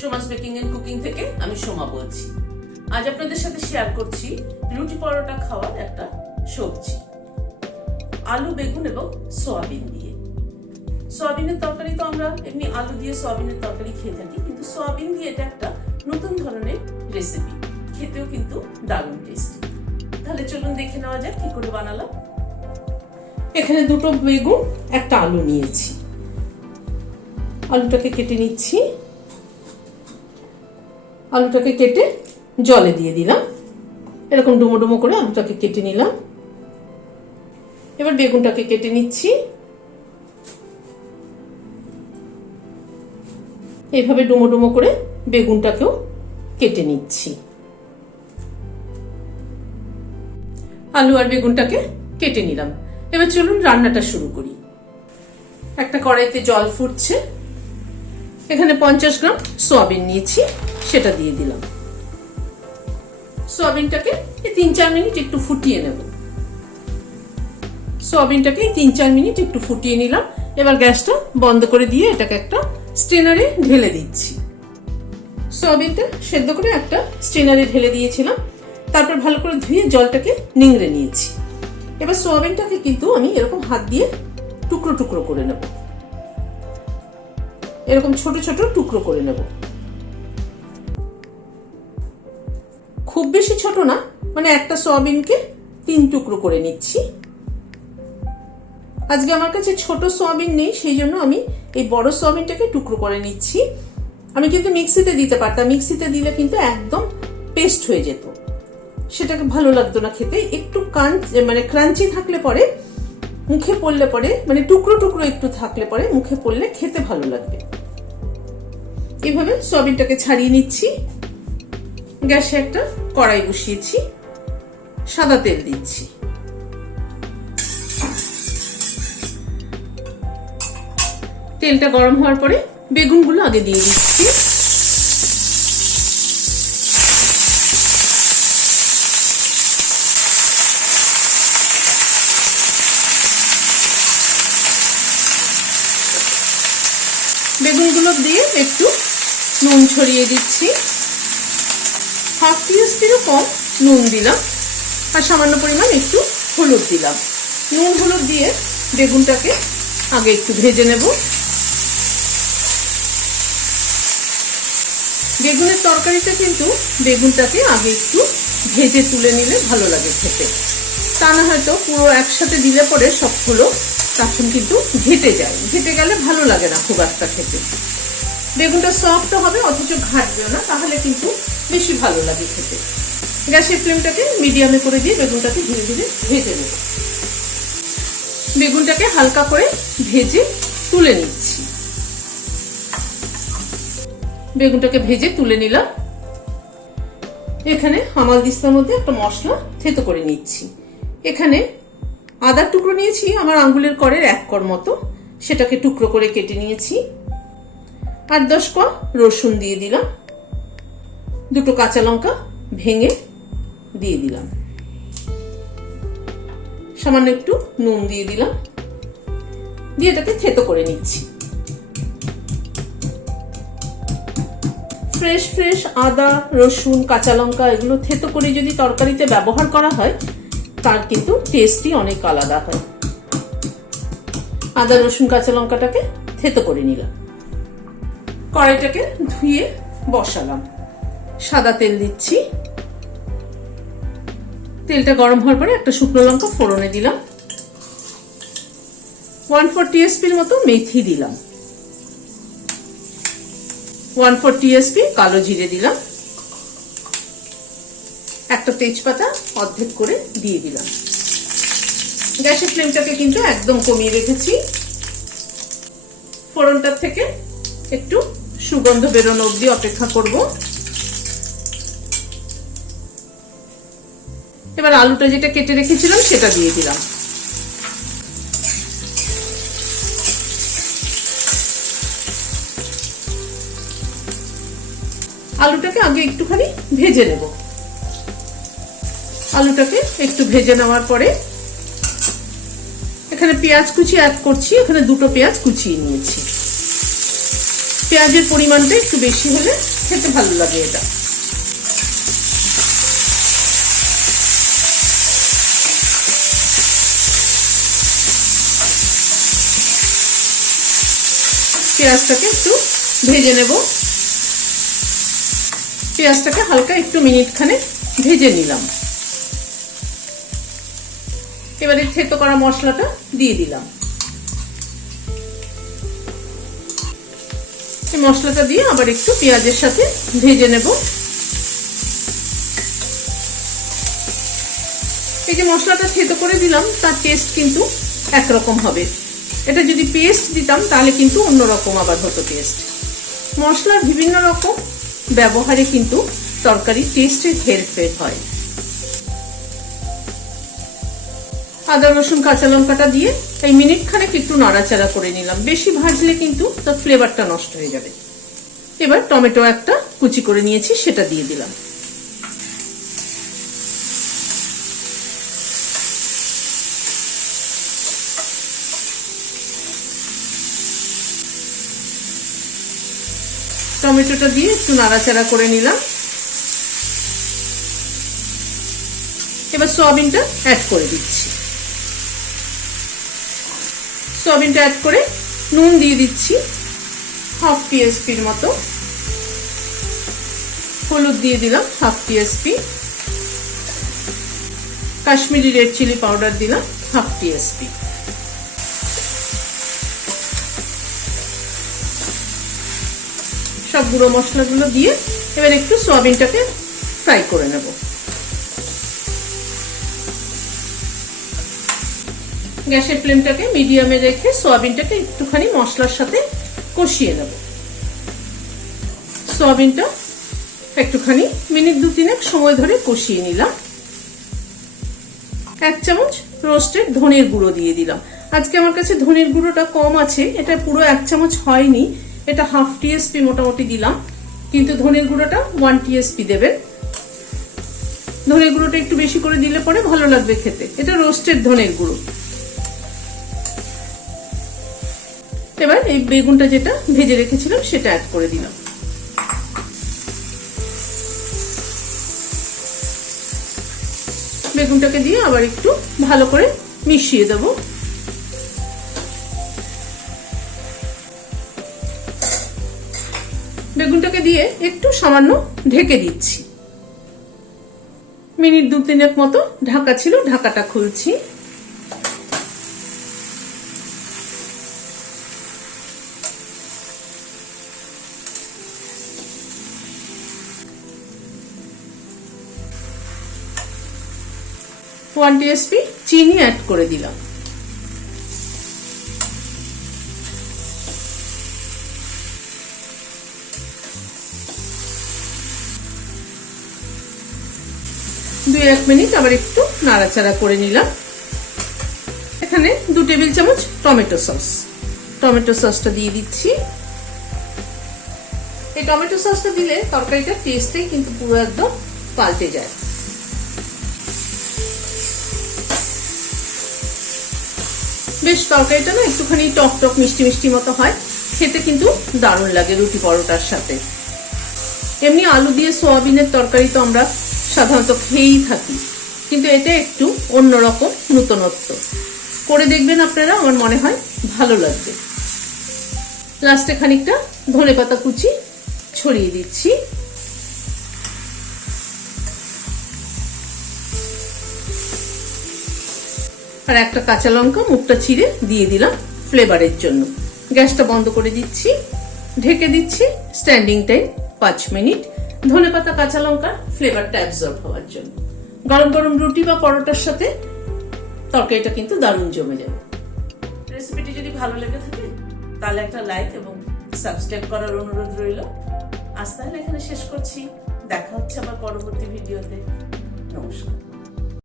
Soma's baking and cooking থেকে আমি সোমা বলছি। আজ আপনাদের সাথে শেয়ার করছি রুটি পরোটা খাওয়ার একটা সবজি, আলু বেগুন এবং সয়াবিন দিয়ে। সয়াবিনের তরকারি তো আমরা এমনি আলু দিয়ে সয়াবিনের তরকারি খেয়ে থাকি, কিন্তু সয়াবিন দিয়ে এটা একটা নতুন ধরনের রেসিপি, খেতেও কিন্তু দারুণ টেস্টি। তাহলে চলুন দেখে নেওয়া যাক কি করে বানালাম। এখানে দুটো বেগুন একটা আলু নিয়েছি, আলুটাকে কেটে নিচ্ছি। আলুটাকে কেটে জলে দিয়ে দিলাম, এরকম ডুমো ডুমো করে আলুটাকে কেটে নিলাম। এবার বেগুনটাকে কেটে নিচ্ছি, এইভাবে ডুমো ডুমো করে বেগুনটাকেও কেটে নিচ্ছি। আলু আর বেগুনটাকে কেটে নিলাম। এবার চলুন রান্নাটা শুরু করি। একটা কড়াইতে জল ফুটছে, এখানে 50 গ্রাম সয়াবিন নিয়েছি, সেটা দিয়ে দিলাম। সয়াবিনটাকে 3-4 মিনিট একটু ফুটিয়ে নেব। সয়াবিনটাকে 3-4 মিনিট একটু ফুটিয়ে নিলাম। এবার গ্যাসটা বন্ধ করে দিয়ে এটাকে একটা স্ট্রেনারে ঢেলে দিচ্ছি। সয়াবিনটা সেদ্ধ করে একটা স্ট্রেনারে ঢেলে দিয়েছিলাম, তারপর ভালো করে ধুয়ে জলটাকে নিংড়ে নিয়েছি। এবার সয়াবিনটাকে কিন্তু আমি এরকম হাত দিয়ে টুকরো টুকরো করে নেব, এরকম ছোট ছোট টুকরো করে নেব। খুব বেশি ছোট না, মানে একটা সয়াবিনকে 3 টুকরো করে নিচ্ছি। আজকে আমার কাছে ছোট সয়াবিন নেই, সেই জন্য আমি এই বড় সয়াবিনটাকে টুকরো করে নিচ্ছি। আমি কিন্তু মিক্সিতে দিতে পারতাম, মিক্সিতে দিলে কিন্তু একদম পেস্ট হয়ে যেত, সেটাকে ভালো লাগতো না খেতে। একটু ক্রাঞ্চি থাকলে পরে মুখে পড়লে পরে, মানে টুকরো টুকরো একটু থাকলে পরে মুখে পড়লে খেতে ভালো লাগবে। এভাবে সয়াবিনটাকে ছাড়িয়ে নিচ্ছি। গ্যাসে একটা কড়াই বসিয়েছি, সাদা তেল দিচ্ছি। তেলটা গরম হওয়ার পরে বেগুনগুলো আগে দিয়ে দিচ্ছি। বেগুনগুলো দিয়ে একটু নুন ছড়িয়ে দিচ্ছি। 1/2 টিস্পুনও কম নুন দিলাম, আর সামান্য পরিমাণ একটু হলুদ দিলাম। নুন হলুদ দিয়ে বেগুনটাকে আগে একটু ভেজে নেব। বেগুনের তরকারিতে কিন্তু বেগুনটাকে আগে একটু ভেজে তুলে নিলে ভালো লাগে খেতে, তা না হয়তো পুরো একসাথে দিলে পরে সবগুলো তখন কিন্তু ঘেটে যায়, ঘেটে গেলে ভালো লাগে না খুব একটা খেতে। বেগুনটা সফট হবে অথচ ঘাটবেও না, তাহলে কিন্তু বেশি ভালো লাগে খেতে। গ্যাসের ফ্লেমটাকে মিডিয়ামে করে দিয়ে বেগুনটাকে ধীরে ধীরে ভেজে নেব। বেগুনটাকে হালকা করে ভেজে তুলে নিচ্ছি। বেগুনটাকে ভেজে তুলে নিলাম। এখানে হামালদিস্তার মধ্যে একটা মশলা থেতো করে নিচ্ছি। এখানে আদার টুকরো নিয়েছি আমার আঙ্গুলের করের 1 কর মতো, সেটাকে টুকরো করে কেটে নিয়েছি। 8-10 কোয়া রসুন দিয়ে দিলাম। 2টো কাঁচা লঙ্কা ভেঙে দিয়ে দিলাম। সামান্য একটু নুন দিয়ে দিলাম, দিয়ে এটাকে থেতো করে নিচ্ছি। ফ্রেশ আদা রসুন কাঁচা লঙ্কা এগুলো থেতো করে যদি তরকারিতে ব্যবহার করা হয়, তার কিন্তু টেস্টই অনেক আলাদা হয়। আদা রসুন কাঁচা লঙ্কাটাকে থেতো করে নিলাম। কড়াইটাকে ধুয়ে বসালাম, সাদা তেল দিচ্ছি। তেলটা গরম হওয়ার পরে একটা শুকনো লঙ্কা ফোড়নে দিলাম। 1/4 টিস্পুন মতো মেথি দিলাম। 1/4 টিস্পুন কালো জিরে দিলাম। একটা তেজপাতা অর্ধেক করে দিয়ে দিলাম। গ্যাসের ফ্লেমটাকে কিন্তু একদম কমিয়ে রেখেছি। ফোড়নটার থেকে একটু সুগন্ধ বেরোনো অবধি অপেক্ষা করব। এবার আলুটা যেটা কেটে রেখেছিলাম সেটা দিয়ে দিলাম। আলুটাকে আগে একটুখানি ভেজে নেব। আলুটাকে একটু ভেজে নেওয়ার পরে এখানে পেঁয়াজ কুচি অ্যাড করছি। এখানে 2টো পেঁয়াজ কুচিয়ে নিয়েছি। পেঁয়াজের পরিমাণটা একটু বেশি হলে খেতে ভালো লাগে এটা। পেঁয়াজটাকে একটু ভেজে নেব। পেঁয়াজটাকে হালকা একটু মিনিটখানে ভেজে নিলাম। এবারে থেতো করা মশলাটা দিয়ে দিলাম। এই মশলাটা দিয়ে আবার একটু পেঁয়াজের সাথে ভেজে নেব। এই যে মশলাটা থেতো করে দিলাম, তার টেস্ট কিন্তু একরকম হবে। এটা যদি পেস্ট দিতাম তাহলে কিন্তু অন্যরকম আবার হতো টেস্ট। মশলার বিভিন্ন রকম ব্যবহারে কিন্তু তরকারির টেস্টের হেরফের হয়। আদা রসুন কাঁচা লঙ্কাটা দিয়ে এই মিনিট খানেক একটু নাড়াচাড়া করে নিলাম। বেশি ভাজলে কিন্তু তার ফ্লেভারটা নষ্ট হয়ে যাবে। এবার টমেটো একটা কুচি করে নিয়েছি, সেটা দিয়ে দিলাম। টমেটোটা দিয়ে একটু নাড়াচাড়া করে নিলাম। এবার সয়াবিনটা অ্যাড করে দিচ্ছি। সয়াবিনটা অ্যাড করে নুন দিয়ে দিচ্ছি হাফ টিস্পুন মতো, হলুদ দিয়ে দিলাম half teaspoon, Kashmiri red chilli powder দিলাম হাফ টিস্পুন। সব গুঁড়ো মশলাগুলো দিয়ে এবার একটু সয়াবিনটাকে ফ্রাই করে নেব। গ্যাসের ফ্লেমটাকে মিডিয়ামে রেখে সয়াবিনটাকে একটুখানি মশলার সাথে কষিয়ে নেব। সয়াবিনটা একটুখানি মিনিট 2-3 সময় ধরে কষিয়ে নিলাম। 1 চামচ রোস্টেড ধনের গুঁড়ো দিয়ে দিলাম। আজকে আমার কাছে ধনের গুঁড়োটা কম আছে, এটা পুরো 1 চামচ হয়নি, এটা হাফ টিস্পুন মোটামুটি দিলাম, কিন্তু ধনের গুঁড়োটা 1 টিস্পুন দেবেন। ধনের গুঁড়োটা একটু বেশি করে দিলে পরে ভালো লাগবে খেতে। এটা রোস্টেড ধনের গুঁড়ো। এবার এই বেগুনটা যেটা ভেজে রেখেছিলাম সেটা অ্যাড করে দিলাম। বেগুনটাকে দিয়ে আবার একটু ভালো করে মিশিয়ে দেব। বেগুনটাকে দিয়ে একটু সামান্য ঢেকে দিচ্ছি। মিনিট 2-3 মতো ঢাকা ছিল, ঢাকাটা খুলছি। ওয়ান টিস্পুন চিনি অ্যাড করে দিলাম। দুই 1 মিনিট আবার একটু নাড়াচাড়া করে নিলাম। এখানে 2 টেবিল চামচ টমেটো সস, টমেটো সসটা দিয়ে দিচ্ছি। এই টমেটো সসটা দিলে তরকারিটার টেস্টটাই কিন্তু পুরো একদম পাল্টে যায়। বেশ তরকারিটা না একটুখানি টক টক মিষ্টি মিষ্টি মতো হয়, খেতে কিন্তু দারুণ লাগে রুটি পরোটার সাথে। এমনি আলু দিয়ে সোয়াবিনের তরকারি তো আমরা সাধারণত খেয়েই থাকি, কিন্তু এটা একটু অন্যরকম নতুনত্ব। করে দেখবেন আপনারা, আমার মনে হয় ভালো লাগবে। লাস্টে খানিকটা ধনেপাতা কুচি ছড়িয়ে দিচ্ছি। আর একটা কাঁচা লঙ্কা মুখটা ছিঁড়ে দিয়ে দিলাম ফ্লেভারের জন্য। গ্যাসটা বন্ধ করে দিচ্ছি, ঢেকে দিচ্ছি স্ট্যান্ডিং টাইম 5 মিনিট, ধনেপাতা কাঁচা লঙ্কার ফ্লেভারটা অ্যাবজর্ব হওয়ার জন্য। গরম গরম রুটি বা পরোটার সাথে তরকারিটা কিন্তু দারুণ জমে যাবে। রেসিপিটি যদি ভালো লেগে থাকে তাহলে একটা লাইক এবং সাবস্ক্রাইব করার অনুরোধ রইল। আজ তাহলে এখানে শেষ করছি, দেখা হচ্ছে আবার পরবর্তী ভিডিওতে। নমস্কার।